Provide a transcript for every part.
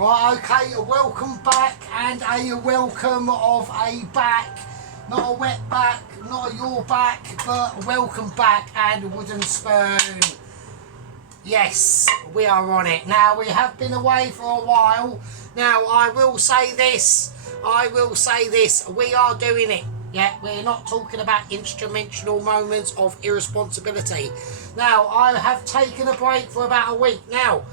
Right, okay, welcome back, and a welcome of a back, not a wet back, not a your back, but welcome back and a wooden spoon. Yes, we are on it. Now, we have been away for a while. Now, I will say this, we are doing it. Yeah, we're not talking about instrumental moments of irresponsibility. Now, I have taken a break for about a week now.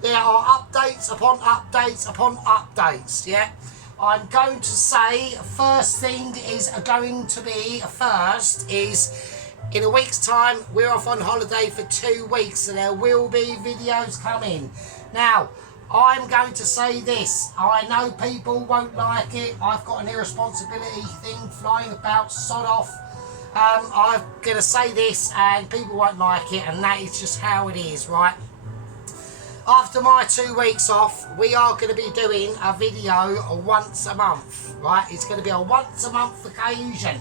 There are updates upon updates upon updates, yeah. I'm going to say first thing is going to be, in a week's time, we're off on holiday for 2 weeks, so there will be videos coming. Now, I'm going to say this, I know people won't like it, I've got an irresponsibility thing flying about, sod off. I'm going to say this and people won't like it, and that is just how it is, right? After my 2 weeks off, we are going to be doing a video once a month, right? It's going to be a once a month occasion,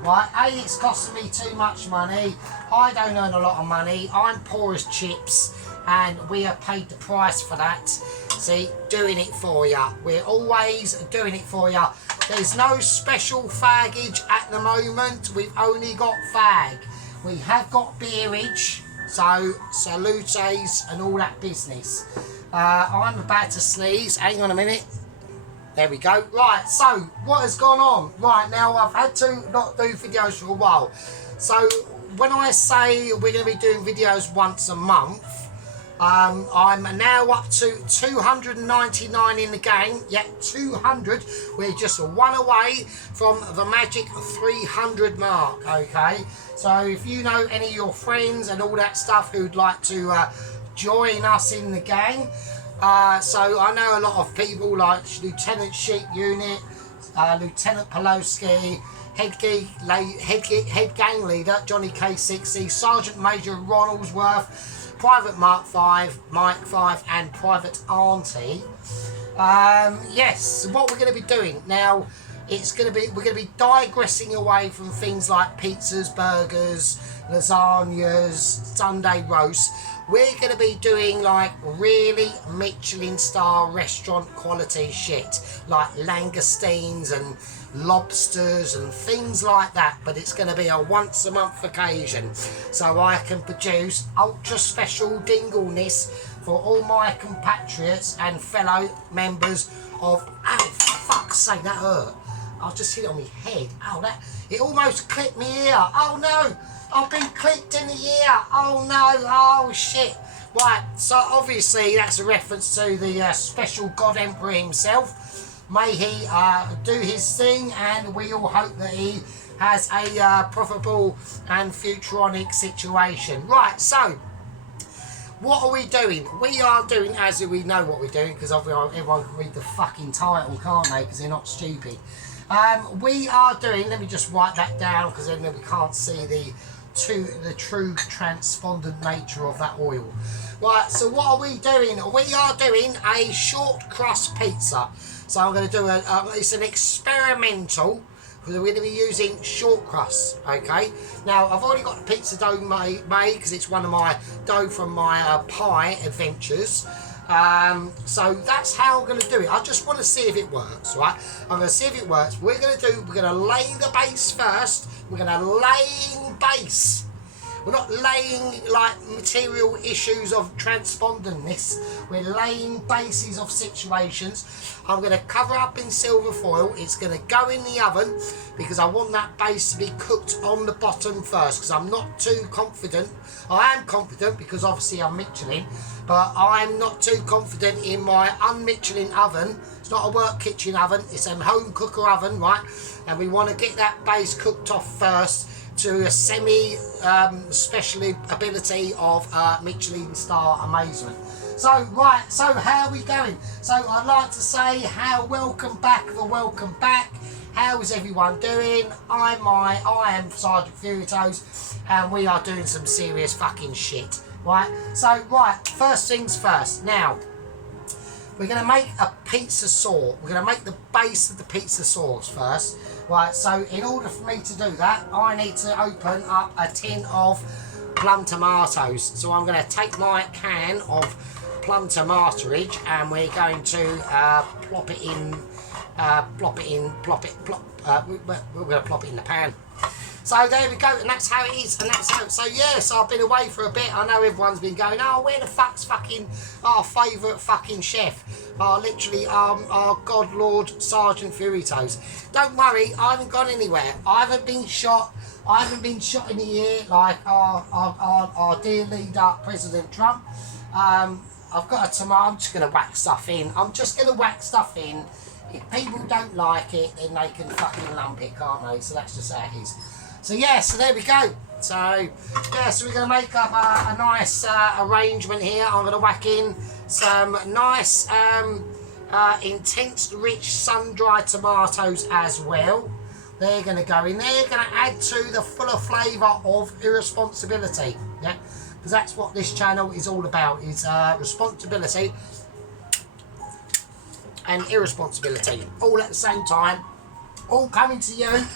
right? A, it's costing me too much money. I don't earn a lot of money. I'm poor as chips, and we have paid the price for that. See, doing it for you. We're always doing it for you. There's no special faggage at the moment. We've only got fag. We have got beerage. So, salutes and all that business. I'm about to sneeze. Hang on a minute. There we go. Right, so, what has gone on? Right, now I've had to not do videos for a while. So, when I say we're going to be doing videos once a month, I'm now up to 299 in the gang. Yeah, 200. We're just one away from the magic 300 mark, okay? So if you know any of your friends and all that stuff who'd like to join us in the gang, so I know a lot of people like Lieutenant Sheep Unit, Lieutenant Poloski, head gang leader Johnny K60, Sergeant Major Ronaldsworth, Private Mark 5, Mike 5, and Private Auntie. Yes, what we're going to be doing now, we're going to be digressing away from things like pizzas, burgers, lasagnas, Sunday roasts. We're going to be doing like really Michelin star restaurant quality shit, like langoustines and lobsters and things like that, but it's going to be a once a month occasion, so I can produce ultra special dingleness for all my compatriots and fellow members of, oh for fuck's sake, that hurt. I just hit it on my head. Oh, it almost clipped me ear. Oh no, I've been clipped in the ear. Oh no, oh shit. Right, so obviously that's a reference to the special God Emperor himself. May he do his thing, and we all hope that he has a profitable and futuronic situation. Right, so what are we doing? We are doing, as we know what we're doing, because everyone can read the fucking title, can't they? Because they're not stupid. We are doing, let me just write that down, because then we can't see the true transpondent nature of that oil. Right, so what are we doing? We are doing a short crust pizza. So I'm going to do it's an experimental, because we're going to be using short crust, okay? Now, I've already got the pizza dough made because it's one of my dough from my pie adventures. So that's how I'm going to do it. I just want to see if it works, right? I'm going to see if it works. We're going to lay the base first. We're going to lay base. We're not laying like material issues of transpondentness. We're laying bases of situations. I'm going to cover up in silver foil. It's going to go in the oven because I want that base to be cooked on the bottom first, because I'm not too confident. I am confident because obviously I'm Michelin, but I'm not too confident in my un-Michelin oven. It's not a work kitchen oven, it's a home cooker oven, right? And we want to get that base cooked off first to a semi-special ability of Michelin star amazement. So, right, so how are we going? So I'd like to say welcome back. How is everyone doing? I am Sergeant Furitos, and we are doing some serious fucking shit, right? So, right, first things first. Now, we're going to make a pizza sauce. We're going to make the base of the pizza sauce first. Right, so in order for me to do that, I need to open up a tin of plum tomatoes. So I'm going to take my can of plum tomaterage, and we're going to plop it in. We're going to plop it in the pan. So there we go, and that's how it is, and that's how. So yes, I've been away for a bit. I know everyone's been going, oh, where the fuck's fucking our favourite fucking chef? Literally, our God Lord Sergeant Fury Toes. Don't worry, I haven't gone anywhere. I haven't been shot. I haven't been shot in the ear like our dear leader, President Trump. I've got a tomato. I'm just going to whack stuff in. I'm just going to whack stuff in. If people don't like it, then they can fucking lump it, can't they? So that's just how it is. So yeah, so there we go. So yeah, so we're going to make up a nice arrangement here. I'm going to whack in some nice, intense, rich sun-dried tomatoes as well. They're going to go in there. They're going to add to the fuller flavour of irresponsibility. Yeah, because that's what this channel is all about, is responsibility and irresponsibility, all at the same time, all coming to you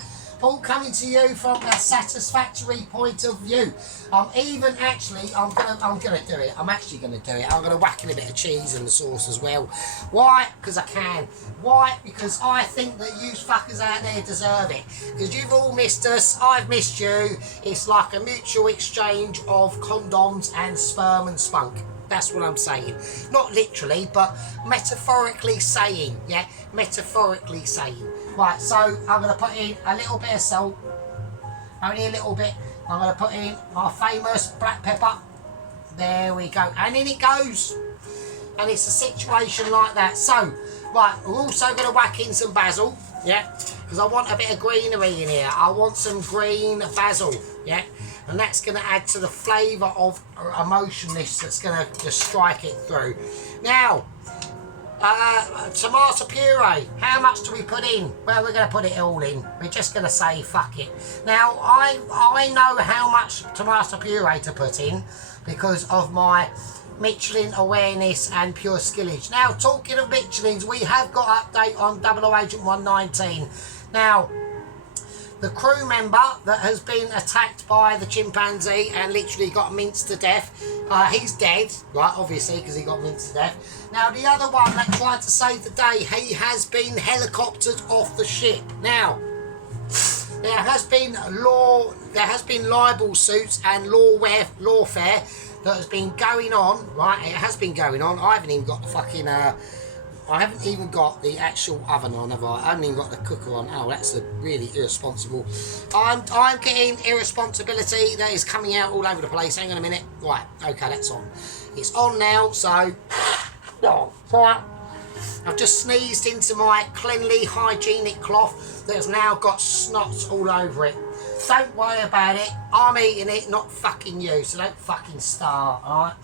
from a satisfactory point of view. I'm gonna do it. I'm actually gonna do it. I'm gonna whack in a bit of cheese in the sauce as well. Why? Because I can. Why? Because I think that you fuckers out there deserve it. Because you've all missed us. I've missed you. It's like a mutual exchange of condoms and sperm and spunk. That's what I'm saying. Not literally, but metaphorically saying. Yeah, metaphorically saying. Right, so I'm going to put in a little bit of salt. Only a little bit. I'm going to put in my famous black pepper. There we go. And in it goes. And it's a situation like that. So, right, we're also going to whack in some basil. Yeah, because I want a bit of greenery in here. I want some green basil. Yeah. And that's going to add to the flavour of emotionness that's going to just strike it through. Now, tomato puree. How much do we put in? Well, we're going to put it all in. We're just going to say fuck it. Now, I know how much tomato puree to put in because of my Michelin awareness and pure skillage. Now, talking of Michelins, we have got update on 00 Agent 119. Now, the crew member that has been attacked by the chimpanzee and literally got minced to death, he's dead, right, obviously, because he got minced to death. Now, the other one that tried to save the day, he has been helicoptered off the ship. Now, there has been libel suits and lawfare that has been going on, right, it has been going on. I haven't even got the fucking, I haven't even got the actual oven on, have I? I haven't even got the cooker on. Oh, that's really irresponsible. I'm getting irresponsibility that is coming out all over the place. Hang on a minute. Right, okay, that's on. It's on now, so... I've just sneezed into my cleanly, hygienic cloth that has now got snots all over it. Don't worry about it. I'm eating it, not fucking you, so don't fucking start, alright?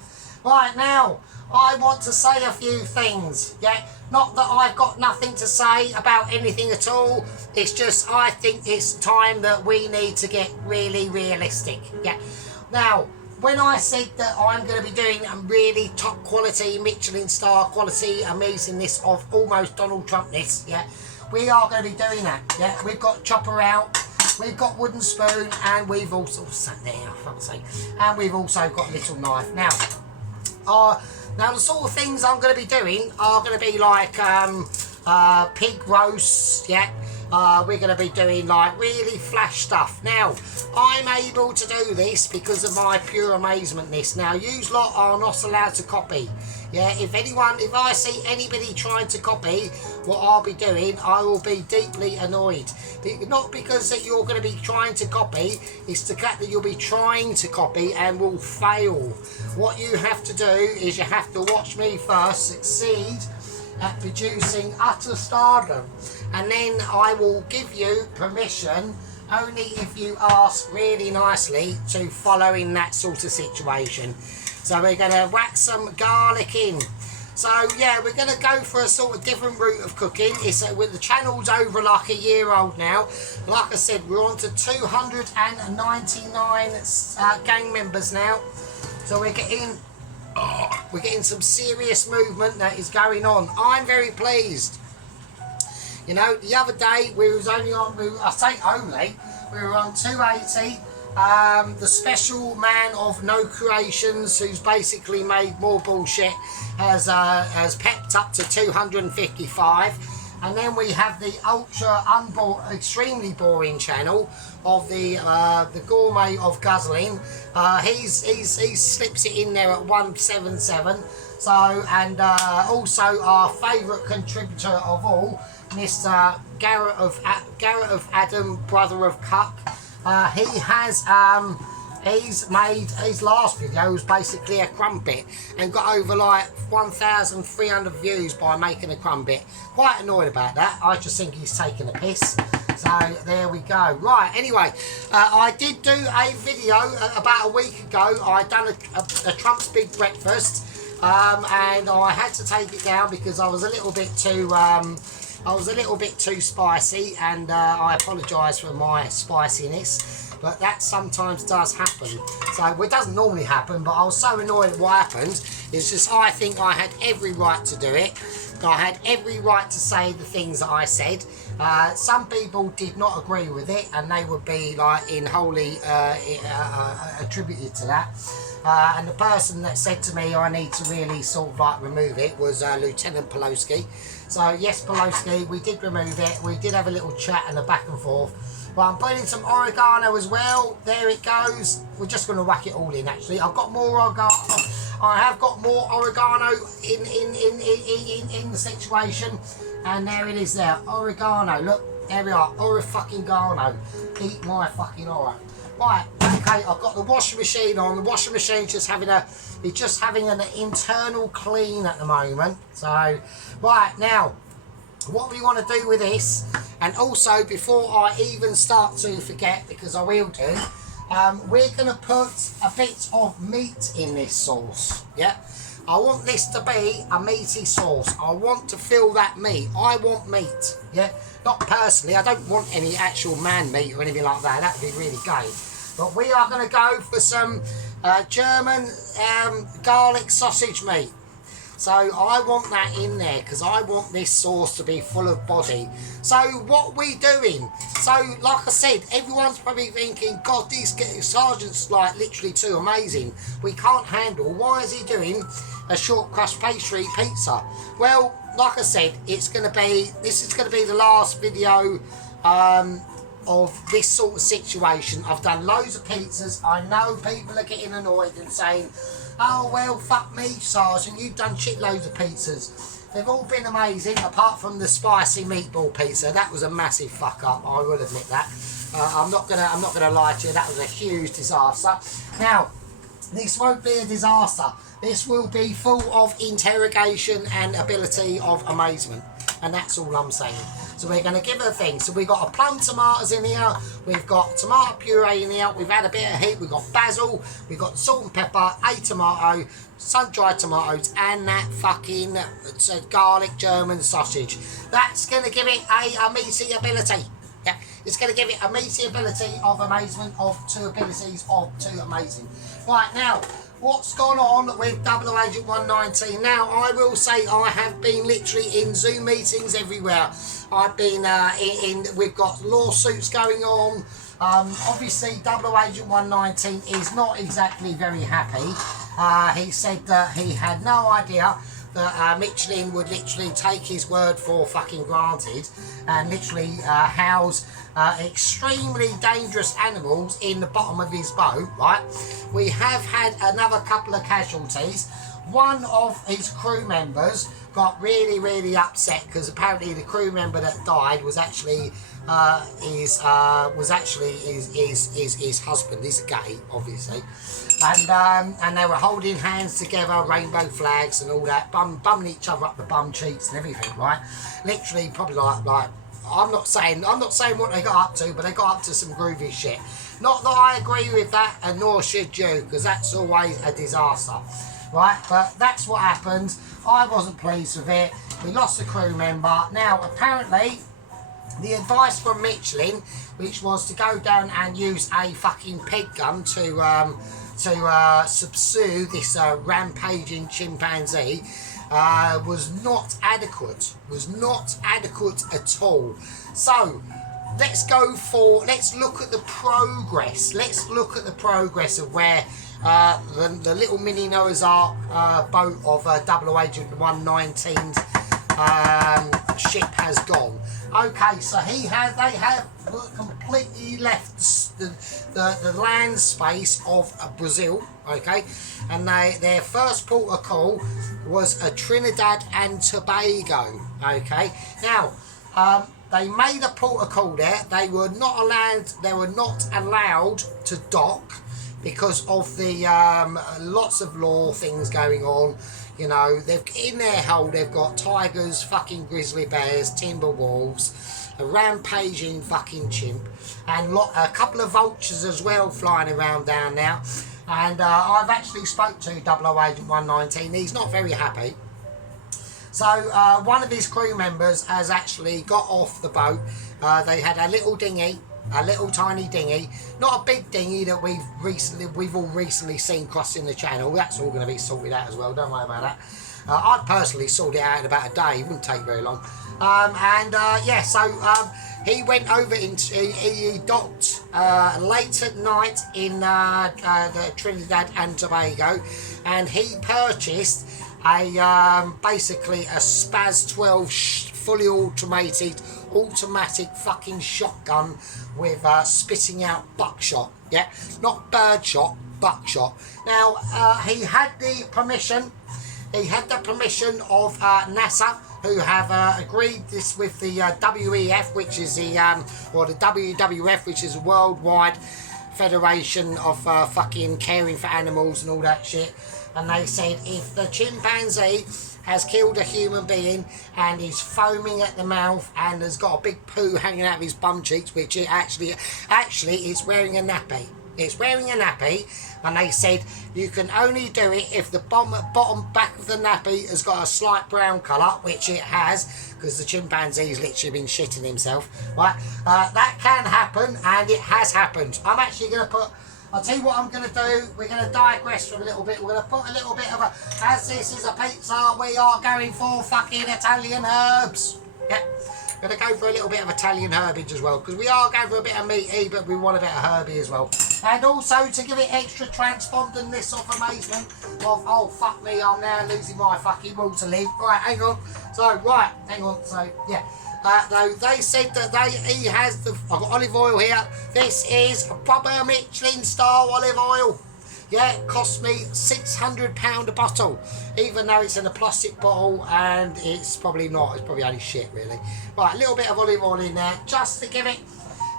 Right, now, I want to say a few things, yeah? Not that I've got nothing to say about anything at all. It's just I think it's time that we need to get really realistic, yeah? Now, when I said that I'm going to be doing a really top quality, Michelin star quality amazingness of almost Donald Trumpness, yeah? We are going to be doing that, yeah? We've got chopper out, we've got wooden spoon, and we've also sat there, for fuck's sake, and we've also got a little knife. Now the sort of things I'm going to be doing are going to be like pig roasts, yeah. We're going to be doing like really flash stuff. Now, I'm able to do this because of my pure amazementness. Now, you lot are not allowed to copy. Yeah, if I see anybody trying to copy what I'll be doing, I will be deeply annoyed. Not because that you're going to be trying to copy, it's the fact that you'll be trying to copy and will fail. What you have to do is you have to watch me first succeed at producing utter stardom, and then I will give you permission only if you ask really nicely to follow in that sort of situation. So we're going to whack some garlic in. So yeah, we're going to go for a sort of different route of cooking. The channel's over like a year old now. Like I said, we're on to 299 gang members now. So we're getting some serious movement that is going on. I'm very pleased. You know, the other day we was only on, we were on 280, the special man of no creations, who's basically made more bullshit, has pepped up to 255. And then we have the extremely boring channel of the gourmet of guzzling. He slips it in there at 177. So, and also our favourite contributor of all, Mr. Garrett of Adam, brother of Cuck. He's made his last video was basically a crumpet and got over like 1,300 views by making a crumpet. Quite annoyed about that. I just think he's taking a piss. So there we go. Right, anyway, I did do a video about a week ago. I done a Trump's Big Breakfast, and I had to take it down because I was a little bit too spicy, and I apologise for my spiciness. But that sometimes does happen. So it doesn't normally happen, but I was so annoyed at what happened. It's just I think I had every right to do it. I had every right to say the things that I said. Some people did not agree with it, and they would be like in wholly attributed to that. And the person that said to me I need to really sort of like remove it was Lieutenant Pelosi. So yes, Pelosi, we did remove it. We did have a little chat and a back and forth. Well, I'm putting some oregano as well. There it goes. We're just going to whack it all in. Actually, I've got more oregano. I have got more oregano in the situation, and there it is. There, oregano. Look, there we are. Ore-fucking-gano. Eat my fucking ore. Right. Okay. I've got the washing machine on. The washing machine's just having an internal clean at the moment. So, right now, what we want to do with this, and also before I even start to forget, because I will do, we're going to put a bit of meat in this sauce. Yeah, I want this to be a meaty sauce. I want to fill that meat. I want meat. Yeah, not personally. I don't want any actual man meat or anything like that. That would be really gay. But we are going to go for some German garlic sausage meat. So I want that in there because I want this sauce to be full of body. So what we doing? So like I said, everyone's probably thinking, God, this sergeant's like literally too amazing. We can't handle. Why is he doing a short crust pastry pizza? Well, like I said, this is going to be the last video of this sort of situation. I've done loads of pizzas. I know people are getting annoyed and saying, oh well, fuck me, Sergeant, you've done shitloads of pizzas. They've all been amazing, apart from the spicy meatball pizza. That was a massive fuck up, I will admit that. I'm not gonna lie to you, that was a huge disaster. Now, this won't be a disaster. This will be full of interrogation and ability of amazement. And that's all I'm saying. So we're going to give it a thing. So we've got a plum tomatoes in here. We've got tomato puree in here. We've had a bit of heat. We've got basil. We've got salt and pepper, a tomato, sun-dried tomatoes, and that fucking garlic German sausage. That's going to give it a meaty ability. Yeah, it's going to give it a meaty ability of amazement, of two abilities of two amazing. Right, now, what's gone on with 008 119? Now, I will say I have been literally in Zoom meetings everywhere. I've been we've got lawsuits going on. Obviously, 008 119 is not exactly very happy. He said that he had no idea that Michelin would literally take his word for fucking granted and literally house extremely dangerous animals in the bottom of his boat, right? We have had another couple of casualties. One of his crew members got really, really upset because apparently the crew member that died was actually his husband. He's gay, obviously, and they were holding hands together, rainbow flags and all that, bumming each other up the bum cheeks and everything, right? Literally, probably like. I'm not saying what they got up to, but they got up to some groovy shit. Not that I agree with that, and nor should you, because that's always a disaster, right? But that's what happened. I wasn't pleased with it. We lost a crew member. Now, apparently, the advice from Michelin, which was to go down and use a fucking peg gun to subdue this rampaging chimpanzee, was not adequate at all. So let's look at the progress. Let's look at the progress of where the little mini Noah's Ark boat of Double Agent 119's ship has gone. Okay, so they have completely left the land space of Brazil. Okay, and their first port of call was a Trinidad and Tobago. Okay, now they made a port of call there. They were not allowed to dock because of the lots of law things going on. You know, in their hold they've got tigers, fucking grizzly bears, timber wolves, a rampaging fucking chimp, and a couple of vultures as well flying around down now. And I've actually spoke to 00 Agent 119. He's not very happy. So one of his crew members has actually got off the boat. They had a little dinghy, a little tiny dinghy, not a big dinghy that we've all recently seen crossing the channel. That's all going to be sorted out as well, don't worry about that. I'd personally sort it out in about a day. It wouldn't take very long. He went over he docked late at night in the Trinidad and Tobago, and he purchased basically a Spaz 12 fully automatic fucking shotgun with spitting out buckshot. Yeah, not birdshot, buckshot. Now he had the permission. He had the permission of NASA, who have agreed this with the WEF, which is the WWF, which is a worldwide federation of fucking caring for animals and all that shit. And they said if the chimpanzee has killed a human being and is foaming at the mouth and has got a big poo hanging out of his bum cheeks, which it actually it's wearing a nappy. It's wearing a nappy, and they said you can only do it if the bottom back of the nappy has got a slight brown colour, which it has, because the chimpanzee's literally been shitting himself. Right, that can happen, and it has happened. I'm actually going to put. I'll tell you what I'm going to do. We're going to digress from a little bit. We're going to put a little bit of as this is a pizza, we are going for fucking Italian herbs. Yeah. Going to go for a little bit of Italian herbage as well, because we are going for a bit of meaty, but we want a bit of herby as well. And also to give it extra transpondenness of amazement of, oh fuck me, I'm now losing my fucking will to live. Right, hang on. So, yeah. They said that he has I've got olive oil here. This is a proper Michelin star olive oil. Yeah, it cost me £600 a bottle, even though it's in a plastic bottle, and it's probably not. It's probably only shit, really. Right, a little bit of olive oil in there, just to give it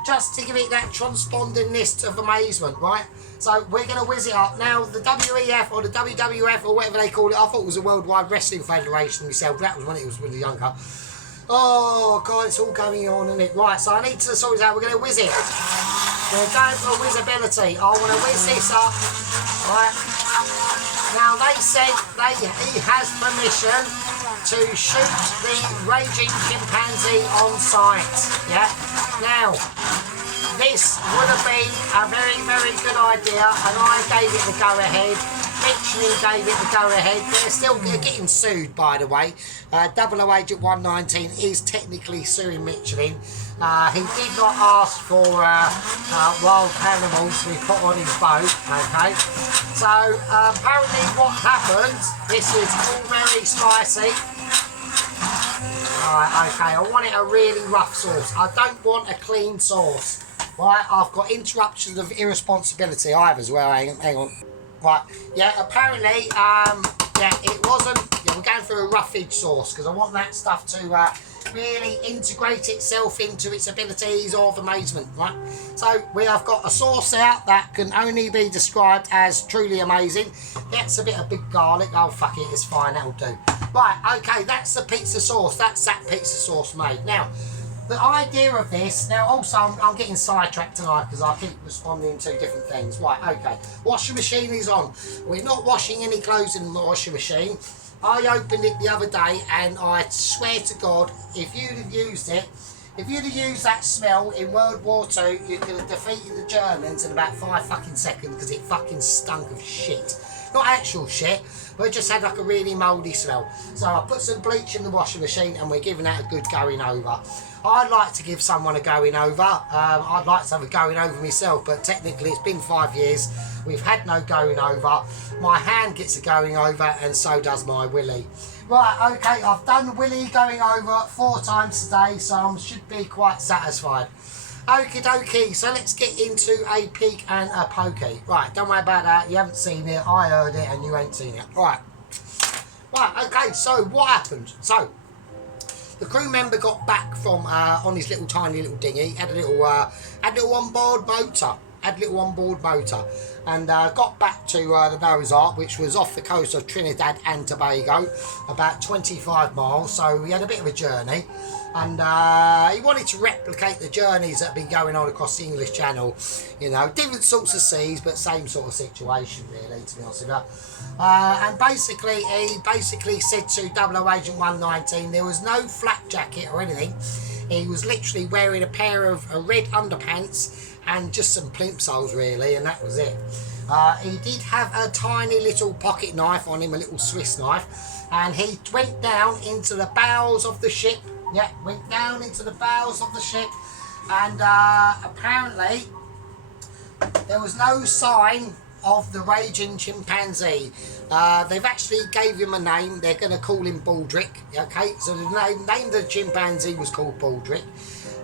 that transpondenness of amazement, right? So we're going to whiz it up. Now, the WEF or the WWF or whatever they call it, I thought it was a Worldwide Wrestling Federation myself. That was when it was really younger. Oh, God, it's all going on, isn't it? Right, so I need to sort it out. We're going to whiz it. We're going for whizzability. I want to whiz this up. Right. Now, they said he has permission to shoot the raging chimpanzee on sight. Yeah. Now, this would have been a very, very good idea, and I gave it the go-ahead. Michelin gave it the go-ahead. They're still getting sued, by the way. 00 Agent 119 is technically suing Michelin. He did not ask for wild animals to be put on his boat, okay? So, apparently what happened, this is all very spicy. Alright, okay, I want it a really rough sauce. I don't want a clean sauce. Right, I've got interruptions of irresponsibility. I have as well, hang on. Right, yeah, apparently, it wasn't, we're going for a roughage sauce, because I want that stuff to really integrate itself into its abilities of amazement, right? So we have got a sauce out that can only be described as truly amazing. That's a bit of big garlic. Oh, fuck it, it's fine, that'll do. Right, okay, that's the pizza sauce. That's that pizza sauce made. Now, the idea of this, now also I'm getting sidetracked tonight because I keep responding to different things. Right, okay, washing machine is on. We're not washing any clothes in the washing machine. I opened it the other day and I swear to God, if you'd have used that smell in World War II, you could have defeated the Germans in about 5 fucking seconds, because it fucking stunk of shit. Not actual shit, but it just had like a really mouldy smell. So I put some bleach in the washing machine and we're giving that a good going over. I'd like to give someone a going over. I'd like to have a going over myself, but technically it's been 5 years. We've had no going over. My hand gets a going over and so does my willy. Right, okay, I've done willy going over 4 times today, so I should be quite satisfied. Okie dokie, so let's get into a peek and a pokey. Right, don't worry about that, you haven't seen it, I heard it and you ain't seen it. Right, okay, so what happened? So, the crew member got back from on his little tiny little dinghy, had a little onboard motor, and got back to the Noah's Ark, which was off the coast of Trinidad and Tobago, about 25 miles. So we had a bit of a journey, and he wanted to replicate the journeys that have been going on across the English Channel. You know, different sorts of seas, but same sort of situation, really, to be honest with you. And basically, he said to 00 Agent 119 there was no flak jacket or anything. He was literally wearing a pair of red underpants and just some plimsolls, really, and that was it. He did have a tiny little pocket knife on him, a little Swiss knife, and he went down into the bowels of the ship. Yeah, went down into the bowels of the ship, and apparently there was no sign of the raging chimpanzee. They've actually gave him a name. They're going to call him Baldrick. Okay, so the name of the chimpanzee was called Baldrick,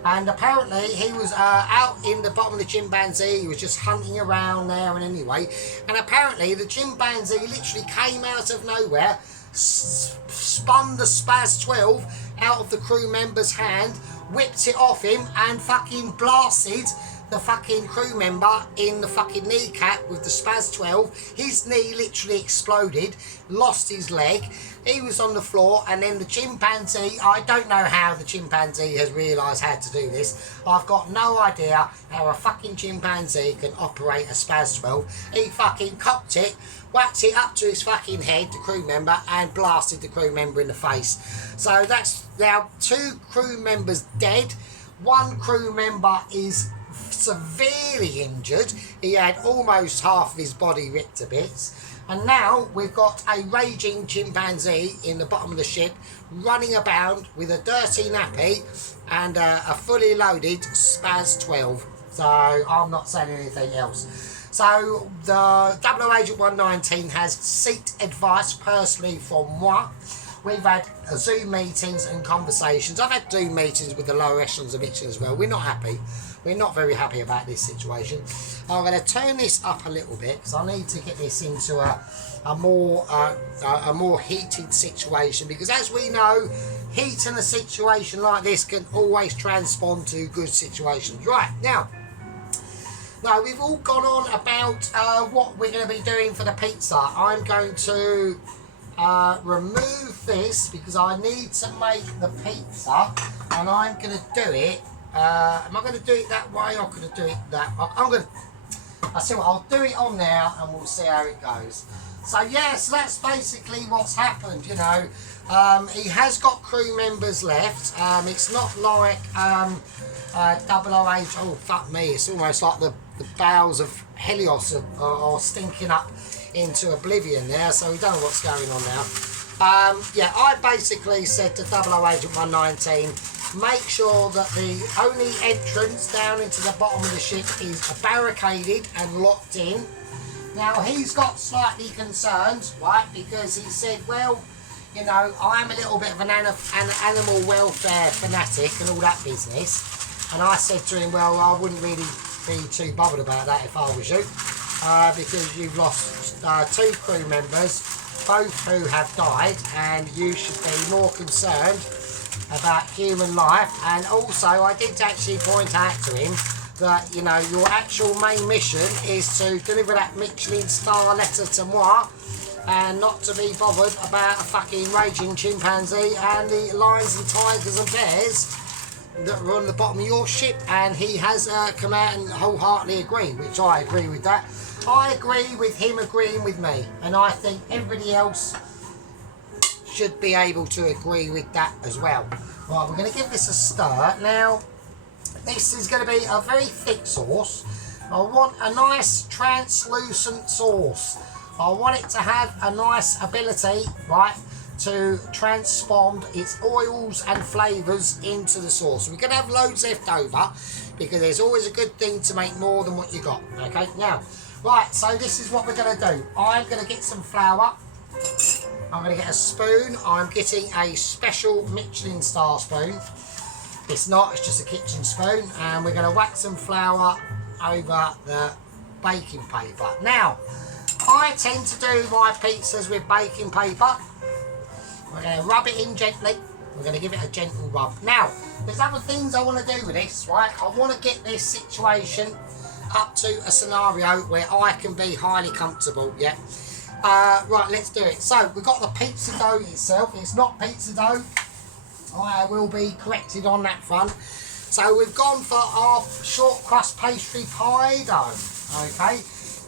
and apparently he was out in the bottom of the chimpanzee. He was just hunting around there, and anyway, and apparently the chimpanzee literally came out of nowhere, spun the Spaz 12 out of the crew member's hand, whipped it off him, and fucking blasted the fucking crew member in the fucking kneecap with the Spaz 12. His knee literally exploded, lost his leg. He was on the floor, and then the chimpanzee, I don't know how the chimpanzee has realised how to do this. I've got no idea how a fucking chimpanzee can operate a Spaz 12. He fucking cocked it, whacked it up to his fucking head, the crew member, and blasted the crew member in the face. So that's now 2 crew members dead. 1 crew member is severely injured. He had almost half of his body ripped to bits, and now we've got a raging chimpanzee in the bottom of the ship running about with a dirty nappy and a fully loaded Spaz 12. So I'm not saying anything else. So the 00 Agent 119 has sought advice personally from moi. We've had Zoom meetings and conversations. I've had Zoom meetings with the lower echelons of Michelin as well. We're not happy. We're not very happy about this situation. I'm going to turn this up a little bit because I need to get this into a more heated situation, because as we know, heat in a situation like this can always transform to good situations. Right, now we've all gone on about what we're going to be doing for the pizza. I'm going to remove this because I need to make the pizza, and I'm going to do it. Am I going to do it that way, or going to do it that way? I'll see what, I'll do it on there and we'll see how it goes. So yes, that's basically what's happened, you know. He has got crew members left. It's not like 008, oh fuck me, it's almost like the bowels of Helios are stinking up into oblivion there, so we don't know what's going on now. Yeah, I basically said to 00 Agent 119, make sure that the only entrance down into the bottom of the ship is barricaded and locked in. Now, he's got slightly concerned, right, because he said, well, you know, I'm a little bit of an animal welfare fanatic and all that business. And I said to him, well, I wouldn't really be too bothered about that if I was you, because you've lost 2 crew members, both who have died, and you should be more concerned about human life. And also, I did actually point out to him that, you know, your actual main mission is to deliver that Michelin star letter to moi, and not to be bothered about a fucking raging chimpanzee and the lions and tigers and bears that are on the bottom of your ship. And he has come out and wholeheartedly agreed, which I agree with that. I agree with him agreeing with me, and I think everybody else should be able to agree with that as well. Right, we're going to give this a stir. Now, this is going to be a very thick sauce. I want a nice translucent sauce. I want it to have a nice ability, right, to transform its oils and flavours into the sauce. We're going to have loads left over because there's always a good thing to make more than what you got. Okay, now, right, so this is what we're going to do. I'm going to get some flour. I'm going to get a spoon. I'm getting a special Michelin star spoon. It's not, it's just a kitchen spoon. And we're going to whack some flour over the baking paper. Now, I tend to do my pizzas with baking paper. We're going to rub it in gently. We're going to give it a gentle rub. Now, there's other things I want to do with this, right? I want to get this situation up to a scenario where I can be highly comfortable, yeah? Right, let's do it. So, we've got the pizza dough itself. It's not pizza dough. I will be corrected on that front. So, we've gone for our short crust pastry pie dough, okay?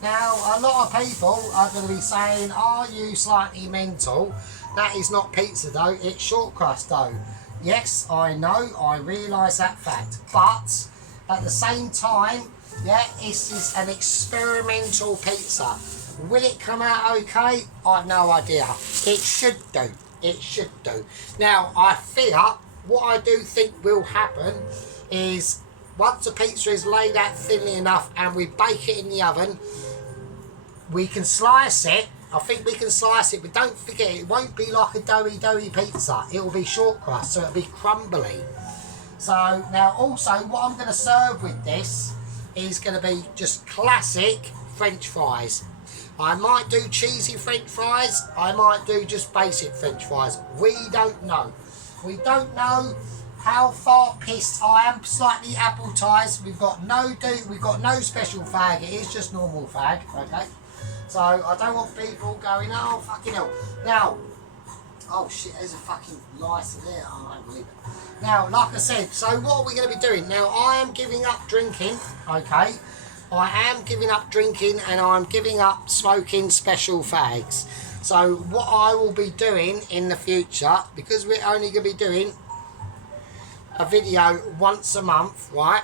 Now, a lot of people are going to be saying, are you slightly mental? That is not pizza dough, it's short crust dough. Yes, I know, I realise that fact. But, at the same time, yeah, this is an experimental pizza. Will it come out okay? I've no idea. It should do. It should do. Now, I fear, what I do think will happen is, once the pizza is laid out thinly enough and we bake it in the oven, we can slice it. I think we can slice it, but don't forget, it won't be like a doughy pizza. It will be short crust, so it'll be crumbly. So, now also, what I'm going to serve with this is going to be just classic French fries. I might do cheesy French fries. I might do just basic French fries. We don't know. We don't know how far pissed I am. Slightly appetized. We've got no special fag. It is just normal fag. Okay. So I don't want people going, oh fucking hell. Now, oh shit, there's a fucking lice in there. I don't believe it. Now, like I said, so what are we going to be doing? Now, I am giving up drinking. Okay. I am giving up drinking and I'm giving up smoking special fags. So what I will be doing in the future, because we're only going to be doing a video once a month, right?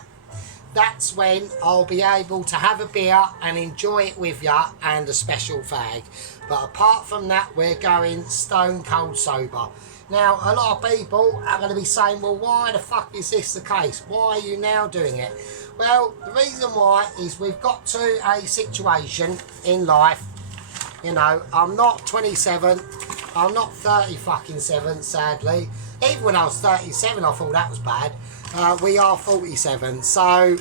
That's when I'll be able to have a beer and enjoy it with ya and a special fag. But apart from that, we're going stone cold sober. Now, a lot of people are going to be saying, well, why the fuck is this the case? Why are you now doing it? Well, the reason why is we've got to a situation in life, you know, I'm not 27, I'm not 30 fucking 7, sadly. Even when I was 37, I thought that was bad. We are 47, so,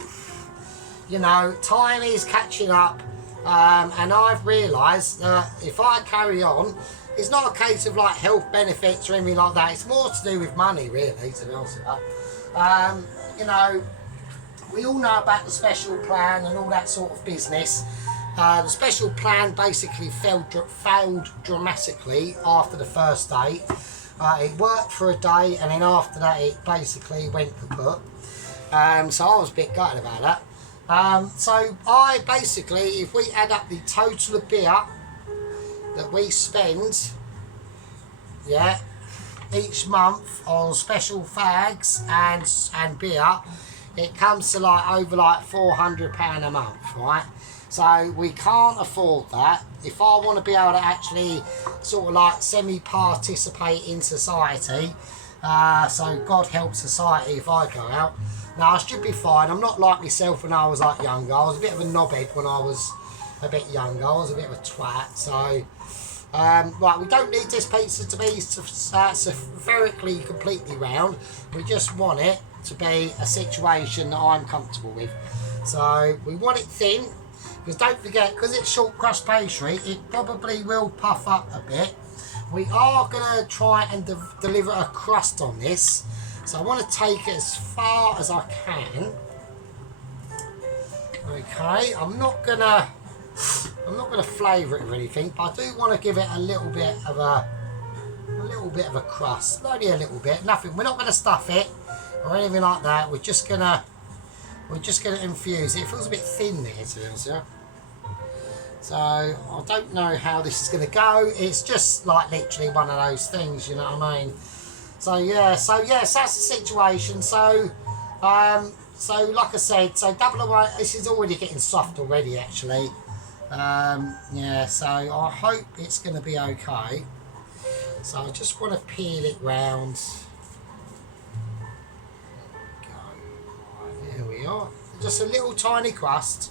you know, time is catching up, and I've realised that if I carry on, it's not a case of like health benefits or anything like that. It's more to do with money, really, to be honest with you. You know, we all know about the special plan and all that sort of business. The special plan basically failed dramatically after the first day. It worked for a day and then after that it basically went kaput. So I was a bit gutted about that. So I basically, if we add up the total of beer that we spend, yeah, each month on special fags and beer, it comes to like over like £400 a month, right? So we can't afford that. If I want to be able to actually sort of like semi-participate in society, so God help society if I go out. Now I should be fine. I'm not like myself when I was like younger. I was a bit of a knobhead when I was a bit younger. I was a bit of a twat. So, right, we don't need this pizza to be spherically completely round. We just want it to be a situation that I'm comfortable with. So we want it thin. Because don't forget, because it's short crust pastry, it probably will puff up a bit. We are going to try and deliver a crust on this. So I want to take it as far as I can. Okay, I'm not gonna flavour it or anything, but I do want to give it a little bit of a crust. Only a little bit, nothing. We're not going to stuff it or anything like that. We're just gonna infuse it. It feels a bit thin there, to be honest with you. So I don't know how this is going to go. It's just like literally one of those things, you know what I mean? So yes, that's the situation. So like I said, so double away. This is already getting soft already, actually. Yeah, so I hope it's going to be okay. So I just want to peel it round. There we are. Just a little tiny crust.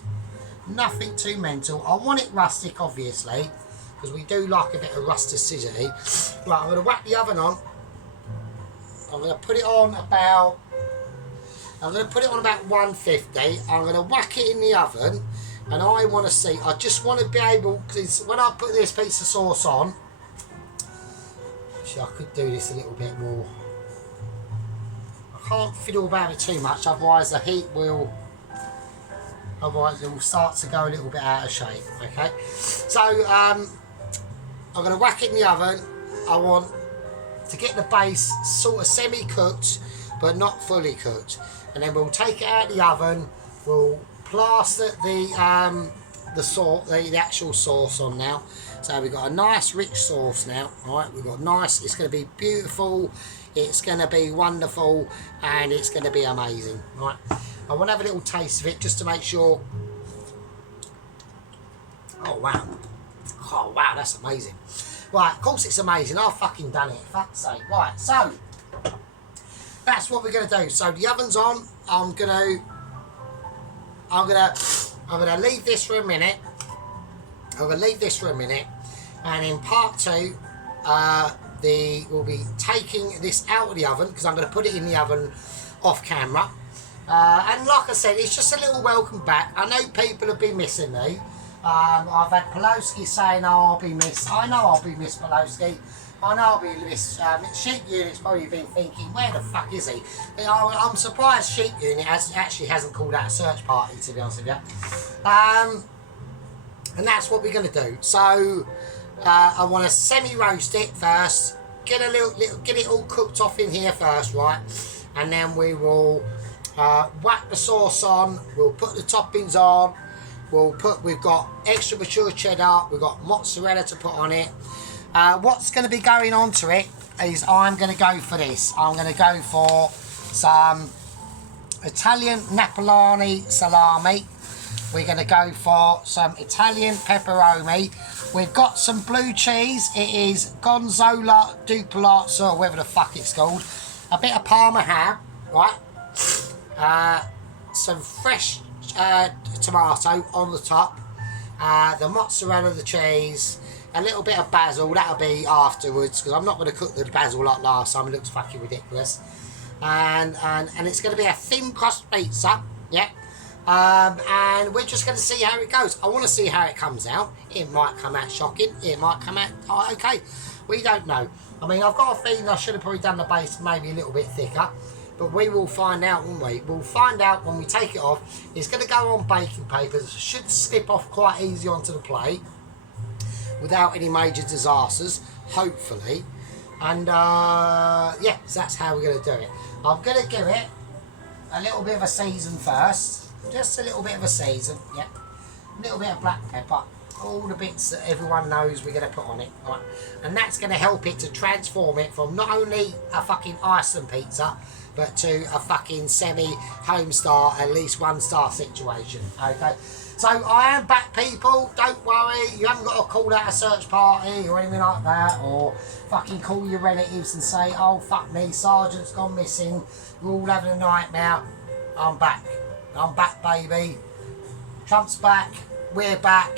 Nothing too mental. I want it rustic, obviously, because we do like a bit of rusticity. Right, I'm going to whack the oven on. I'm going to put it on about 150. I'm going to whack it in the oven, and I want to see. I just want to be able, because when I put this piece of sauce on, actually I could do this a little bit more. I can't fiddle about it too much, otherwise the heat will. Otherwise it will start to go a little bit out of shape. Okay, so I'm going to whack it in the oven. I want to get the base sort of semi-cooked, but not fully cooked, and then we'll take it out of the oven. We'll plaster the actual sauce on now. So we've got a nice rich sauce now. Right, we've got nice. It's going to be beautiful. It's going to be wonderful, and it's going to be amazing. Right. I want to have a little taste of it just to make sure. Oh wow. Oh wow, that's amazing. Right, of course it's amazing. I've fucking done it. Fuck's sake. Right, so that's what we're gonna do. So the oven's on. I'm gonna leave this for a minute. And in part two, we'll be taking this out of the oven because I'm gonna put it in the oven off camera. And like I said, it's just a little welcome back. I know people have been missing me. I've had Poloski saying, oh, I'll be missed. I know I'll be missed, Poloski. I know I'll be missed. Sheep Unit's probably been thinking, where the fuck is he? I'm surprised Sheep Unit actually hasn't called out a search party, to be honest with you. And that's what we're going to do. So I want to semi-roast it first. Get it all cooked off in here first, right? And then we will whack the sauce on. We'll put the toppings on. We've got extra mature cheddar. We've got mozzarella to put on it. What's going to be going on to it is I'm going to go for this. I'm going to go for some Italian Napoleone salami. We're going to go for some Italian pepperoni. We've got some blue cheese. It is Gonzola Dupalazzo, or whatever the fuck it's called. A bit of Parma ham, right? Some fresh tomato on the top. The mozzarella, the cheese. A little bit of basil, that'll be afterwards, because I'm not going to cook the basil like last time, it looks fucking ridiculous. And it's going to be a thin crust pizza, yeah. And we're just going to see how it goes. I want to see how it comes out. It might come out shocking, it might come out okay. We don't know. I mean, I've got a feeling I should have probably done the base maybe a little bit thicker, but we will find out, won't we? We'll find out when we take it off. It's going to go on baking papers. It should slip off quite easy onto the plate without any major disasters, hopefully. And yeah, so that's how we're going to do it. I'm going to give it a little bit of a season first. Just a little bit of a season, yeah. A little bit of black pepper. All the bits that everyone knows we're going to put on it, right? And that's going to help it to transform it from not only a fucking Iceland pizza, but to a fucking semi-home star, at least one star situation, okay? So I am back, people. Don't worry. You haven't got to call out a search party or anything like that, or fucking call your relatives and say, oh, fuck me, Sergeant's gone missing. We're all having a nightmare. I'm back. I'm back, baby. Trump's back. We're back.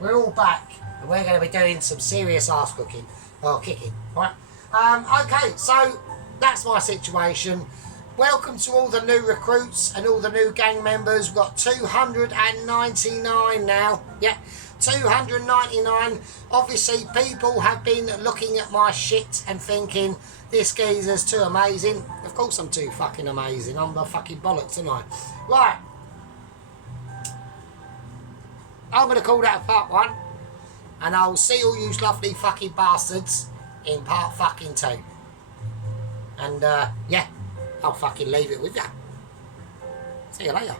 We're all back. And we're going to be doing some serious ass cooking. Or kicking, right? Okay, so that's my situation. Welcome to all the new recruits and all the new gang members. We've got 299 now. Yeah, 299. Obviously, people have been looking at my shit and thinking, this geezer's too amazing. Of course I'm too fucking amazing. I'm the fucking bollocks, aren't I? Right. I'm going to call that part one. And I'll see all you lovely fucking bastards in part fucking two. And, yeah. I'll fucking leave it with you. See you later.